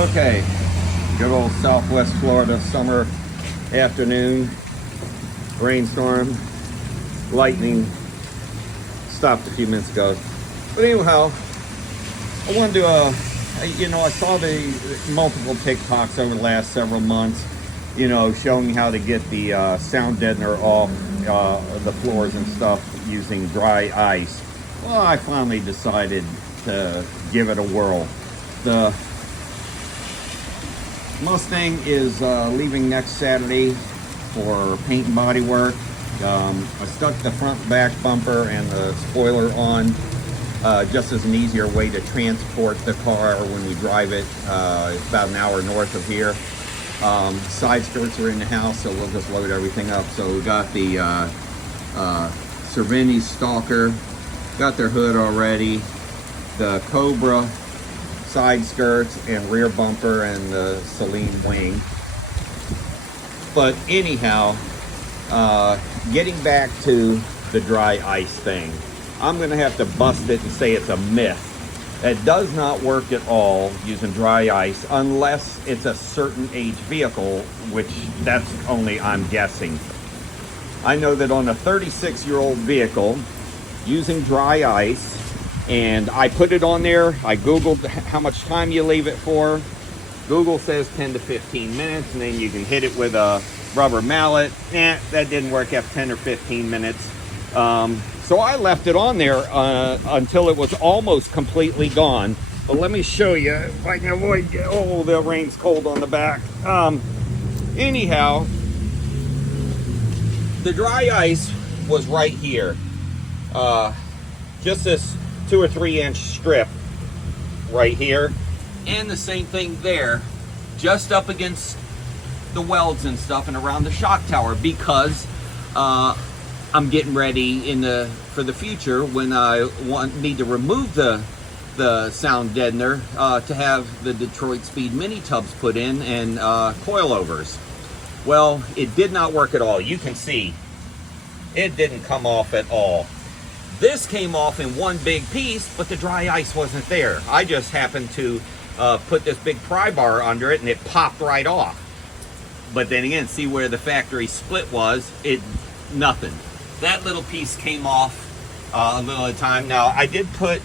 Okay, good old Southwest Florida summer afternoon, rainstorm, lightning, stopped a few minutes ago. But anyhow, I wanted to, I saw the multiple TikToks over the last several months, showing how to get the sound deadener off the floors and stuff using dry ice. Well, I finally decided to give it a whirl. The Mustang is leaving next Saturday for paint and body work. I stuck the front back bumper and the spoiler on just as an easier way to transport the car when we drive it. It's about an hour north of here. Side skirts are in the house, so we'll just load everything up. So we got the Cervini Stalker, got their hood already, the Cobra side skirts and rear bumper, and the Celine wing. But anyhow, getting back to the dry ice thing, I'm going to have to bust it and say it's a myth. It does not work at all using dry ice unless it's a certain age vehicle, which that's only I'm guessing. I know that on a 36-year-old vehicle, using dry ice, and I put it on there, I Googled how much time you leave it for. Google says 10 to 15 minutes, and then you can hit it with a rubber mallet. That didn't work after 10 or 15 minutes. So I left it on there until it was almost completely gone. But let me show you if I can avoid, oh, the rain's cold on the back. Anyhow, the dry ice was right here. Just this 2 or 3 inch strip right here, and the same thing there, just up against the welds and stuff and around the shock tower, because I'm getting ready for the future when I need to remove the sound deadener to have the Detroit Speed mini tubs put in and coilovers. Well, it did not work at all. You can see it didn't come off at all. This came off in one big piece, but the dry ice wasn't there. I just happened to put this big pry bar under it, and it popped right off. But then again, see where the factory split was? Nothing. That little piece came off a little at a time. Now, I did put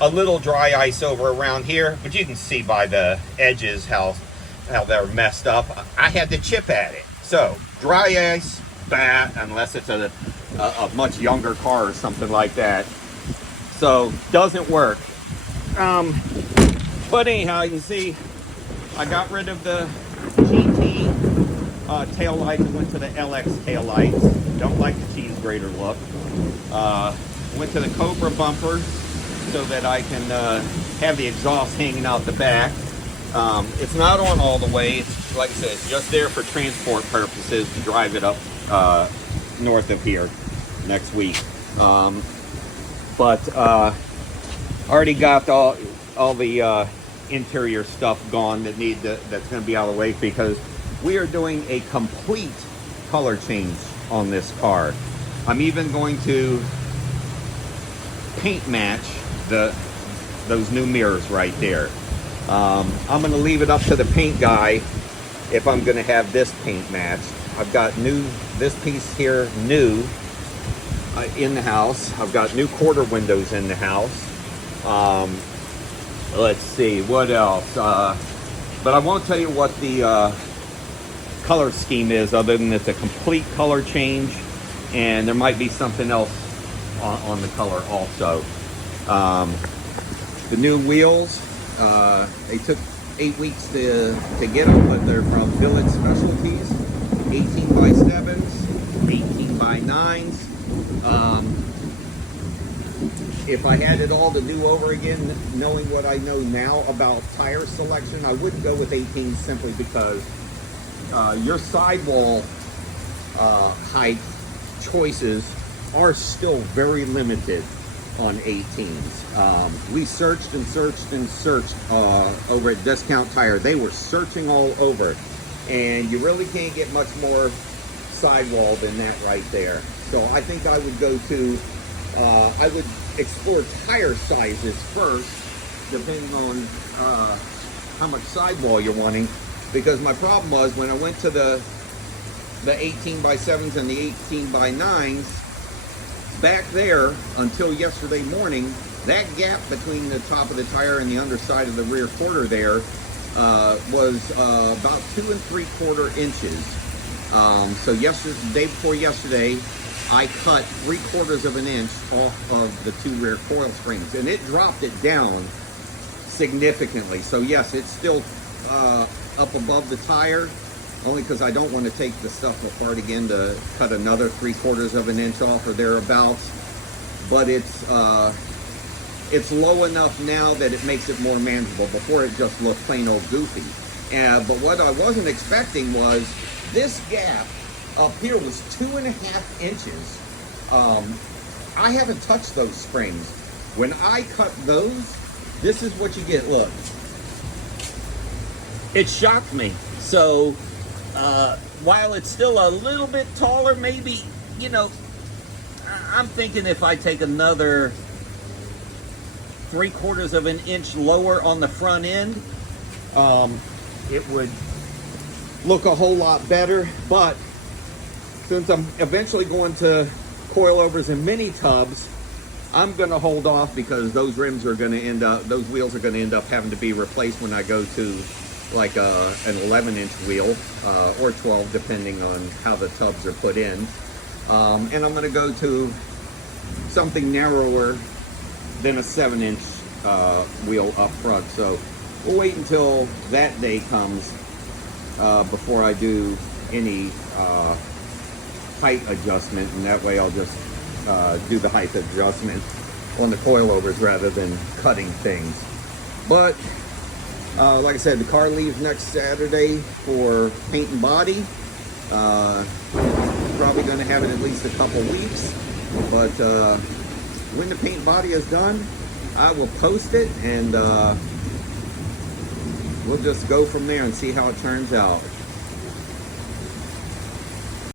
a little dry ice over around here, but you can see by the edges how they're messed up. I had to chip at it. So, dry ice, bad, unless it's a much younger car or something like that. So, doesn't work. But anyhow, you can see I got rid of the GT tail lights and went to the LX tail lights. Don't like the cheese grater look. Went to the Cobra bumper so that I can have the exhaust hanging out the back. It's not on all the way. It's, like I said, it's just there for transport purposes to drive it up north of here next week. But already got all the interior stuff gone that's going to be out of the way, because we are doing a complete color change on this car. I'm even going to paint match those new mirrors right there. I'm going to leave it up to the paint guy if I'm going to have this paint matched. I've got this piece here new in the house. I've got new quarter windows in the house. Let's see what else. But I won't tell you what the color scheme is, other than it's a complete color change, and there might be something else on the color also. The new wheels, they took 8 weeks to get them, but they're from Village Specialties, 18x7s, 18x9s. If I had it all to do over again, knowing what I know now about tire selection, I wouldn't go with 18s, simply because your sidewall height choices are still very limited on 18s. We searched and searched and searched over at Discount Tire. They were searching all over, and you really can't get much more sidewall than that right there. So I think I would go to, I would explore tire sizes first, depending on how much sidewall you're wanting, because my problem was when I went to the 18 by 7s and the 18 by 9s, back there until yesterday morning, that gap between the top of the tire and the underside of the rear quarter there was about 2 3/4 inches. So day before yesterday, I cut 3/4 of an inch off of the 2 rear coil springs, and it dropped it down significantly. So yes, it's still up above the tire, only because I don't want to take the stuff apart again to cut another 3/4 of an inch off or thereabouts. But it's low enough now that it makes it more manageable. Before it just looked plain old goofy. But what I wasn't expecting was this gap up here was 2.5 inches. I haven't touched those springs. When I cut those, this is what you get. Look, it shocked me. So while it's still a little bit taller, maybe, you know, I'm thinking if I take another 3/4 of an inch lower on the front end, it would look a whole lot better. But since I'm eventually going to coilovers and mini tubs, I'm going to hold off, because those rims are going to end up, those wheels are going to end up having to be replaced when I go to like an 11-inch wheel or 12, depending on how the tubs are put in. And I'm going to go to something narrower than a 7-inch wheel up front. So we'll wait until that day comes before I do any height adjustment, and that way I'll just do the height adjustment on the coilovers rather than cutting things. But like I said, the car leaves next Saturday for paint and body. Probably going to have it at least a couple weeks, but when the paint and body is done, I will post it, and we'll just go from there and see how it turns out.